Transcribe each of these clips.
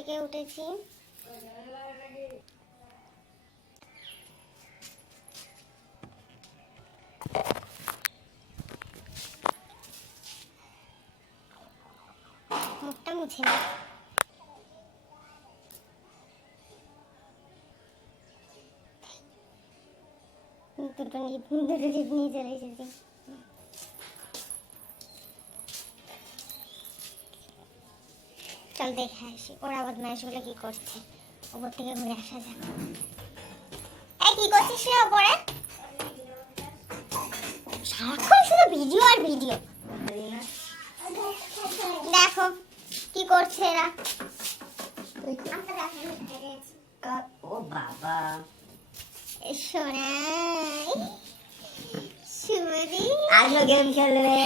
থেকে উঠেছি। মুখটা মুছে নি। দুটো জিভ নিয়ে চলে এসেছি। চল দেখে আসি ওরা বদমাইশগুলো কি করছে। ওপর থেকে ঘুরে আসা যাক। এই কি করছিস রে ওপরে? সারাক্ষণ শুধু ভিডিও আর ভিডিও। দেখো কি করছে এরা। ও বাবা সোনাই সুমদি আজও গেম খেলবে।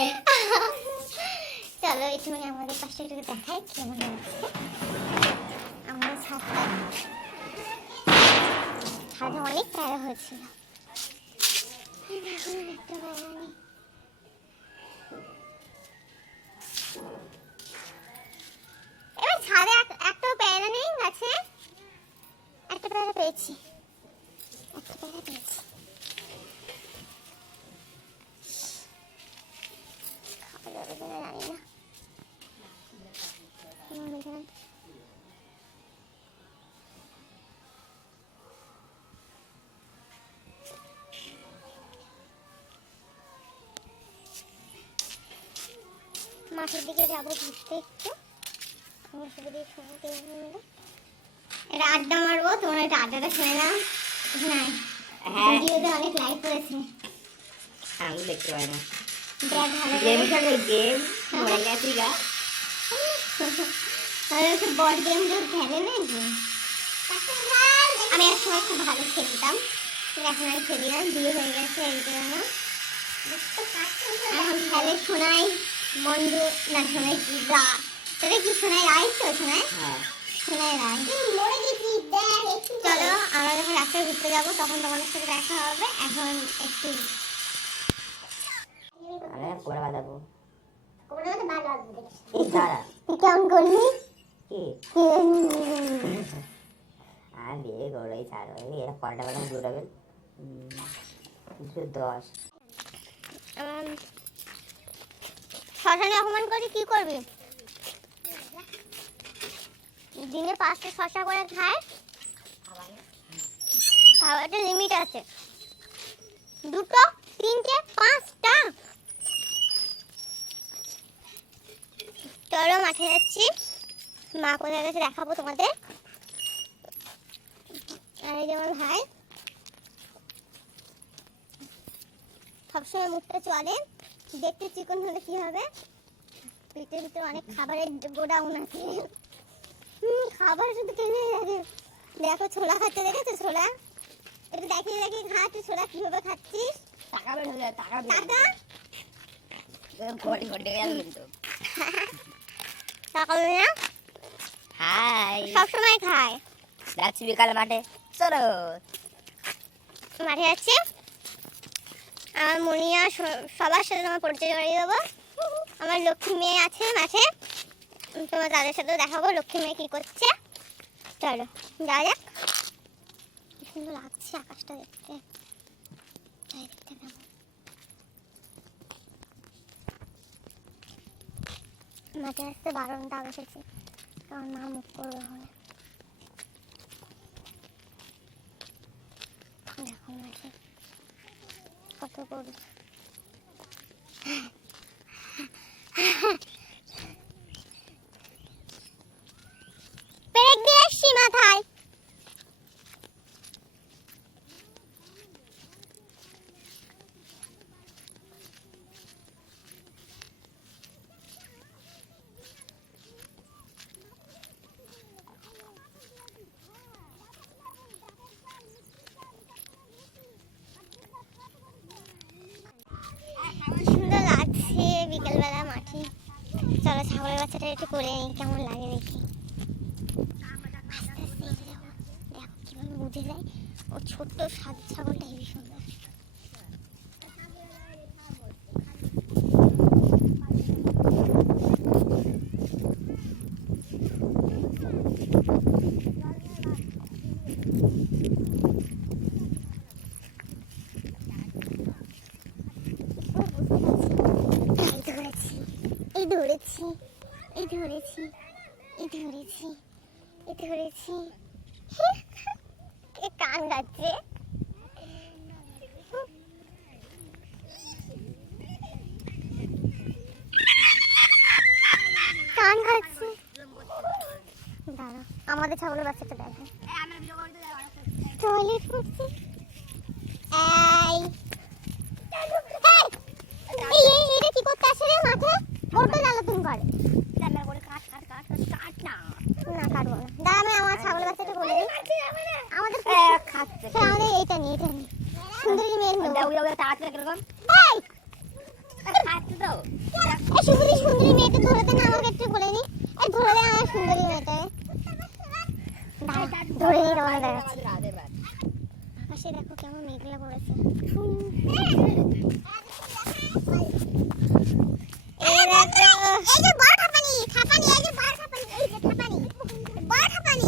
চলো একটুখানি আমাদের পাশে একটু দেখাই কেমন লাগছে আমাদের ছাদটা। ছাদে অনেক প্যারা হয়েছিল। এবার ছাদে একটা প্যারা নেই গাছে। একটা প্যারা পেয়েছি। একটা প্যারা পেয়েছি। খাওয়া যাবে কিনা জানি না। মাঠের দিকে যাবো ঘুরতে একটু। এটা আড্ডা মারবো। তোমরা একটা আড্ডাটা শুনে নাও। হ্যাঁ ভিডিওতে অনেক লাইক করেছে। আমি দেখতে পাই না। দেখ ভালো গেম খেলে গেম হয়ে গেছি গা। বড় গেম খেলে নাকি? আমি এক সময় খুব ভালো খেলতাম, এখন আর খেলি না, বিয়ে হয়ে গেছে এই জন্য। এখন খেলে শোনাই বন্ধু না, শোনাই কি গা। তোরা কি শোনাই রায়? তো শোনাই শোনাই রায়। চলো আমরা যখন রাস্তায় ঘুরতে যাবো তখন তোমাদের সাথে দেখা হবে। এখন একটু কোড়া বাঁধাবো। এই দাঁড়া কেমন করলি? কি আর বিয়ে করে ছাড়ো। এরা কটা বেলা দৌড়াবে? 10। শ্মশানে অপমান করে কি করবি? দিনে 5টা শশা করে খায়। খাওয়াটা লিমিট আছে। 2টো 3টে 5টা। চলো মাঠে যাচ্ছি। মা কোথায় গেছে দেখাবো তোমাদের। আর এই যে আমার ভাই সবসময় মুখটা চলে। দেখতে চিকন হলে কি হবে? পেটের ভিতরে অনেক খাবারের গোডাউন আছে। খাবার শুধু কিনে যাবে। দেখো ছোলা খাচ্ছে, দেখেছো ছোলা? একটু দেখিয়ে দেখিয়ে খা। তুই ছোলা কিভাবে খাচ্ছিস? টাকা বের হয়ে যায়। টাকা টাকা ঘটি ঘটি গেল কিন্তু। টাকা দেবে না? হাই সবসময় খায়। যাচ্ছি বিকালে মাঠে। চলো মাঠে যাচ্ছি। আমার মুনিয়া সবার সাথে তোমার পরিচয় করিয়ে দেবো। আমার লক্ষ্মী মেয়ে আছে মাঠে, তোমার তাদের সাথে দেখাবো লক্ষ্মী মেয়ে কি করছে। চলো যাওয়া যাক। কি সুন্দর লাগছে আকাশটা দেখতে। চারিদিকটা কেমন। মাঠে আসতে বারণটা বসেছে, কারণ মা মুখ করবে হলে। দেখো মাঠে কত গরু। পেরেক দিয়ে আসছি মাথায়। সুন্দর লাগছে বিকেলবেলা মাঠে। চলো ছাগলের বাচ্চাটা একটু করে নিই, কেমন লাগে দেখি। আস্তে আস্তে এগিয়ে যাবো। দেখো কিভাবে বুঝে যায়। ও ছোট্ট সাদা ছাগলটা হেবি সুন্দর। ধরেছি, এই ধরেছি, এই ধরেছি, এই ধরেছি। এ কান গাচ্ছে। কান খাচ্ছে। দাঁড়া, আমাদের ছাগলের বাচ্চাটা দেখো টয়লেট করছে। এটা কি করতে আসে রে মাঠে? ওটা জ্বালাতন করে। না কাটবো না। দাঁড়া, আমি আমার ছাগলের বাচ্চাটা বলে দিই। আমাদের খাচ্ছে, আমাদের এইটা নিয়ে, এটা নিয়ে সুন্দরী মেয়ের নেবো। সুন্দরী সুন্দরী মেয়েটা ধরে দেন, আমাকে একটু বলে নি। এই ধরে দেন আমার সুন্দরী মেয়েটা। ধরে নিয়ে রওনা দেখাচ্ছি। আকাশে দেখো কেমন মেঘলা পড়েছে। এই দেখো, এই যে বড় খাপানি, খাপানি, এই যে বড় খাপানি, এই যে খাপানি, বড় খাপানি।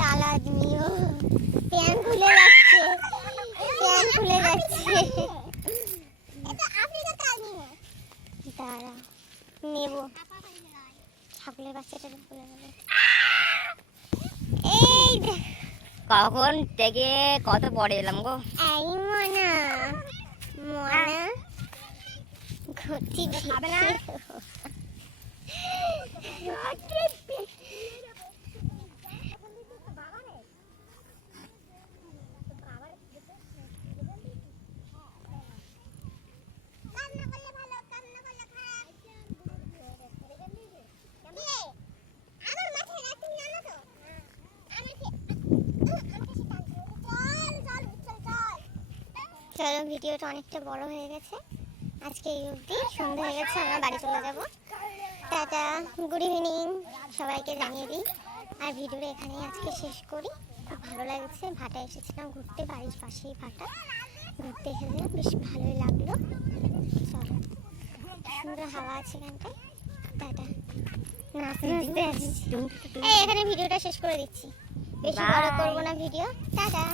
কাল আদমিও প্যান খুলে যাচ্ছে, প্যান খুলে যাচ্ছে। এটা আফ্রিকা কাল নিয়ে দাঁড়া নেব। ছাগলের বাচ্চাটা খুলে নেবে। এই কখন থেকে কত পরে এলাম গো। এই মনা মনা ঘুরছি খাবে না। চলো, ভিডিওটা অনেকটা বড় হয়ে গেছে আজকে এই অবধি। সন্ধ্যা হয়ে গেছে, আমরা বাড়ি চলে যাব। টাটা, গুড ইভিনিং সবাইকে জানিয়ে দিই। আর ভিডিওটা এখানেই আজকে শেষ করি। খুব ভালো লাগছে, ভাটা এসেছিলাম ঘুরতে, বাড়ির পাশেই ভাটা। ঘুরতে এসেছে, বেশ ভালোই লাগলো। চলো, সুন্দর হাওয়া আছে এখানটায়। টাটা, নাচতে নাচতে আসছি। এই এখানে ভিডিওটা শেষ করে দিচ্ছি, বেশি বড় করবো না ভিডিও। টাটা।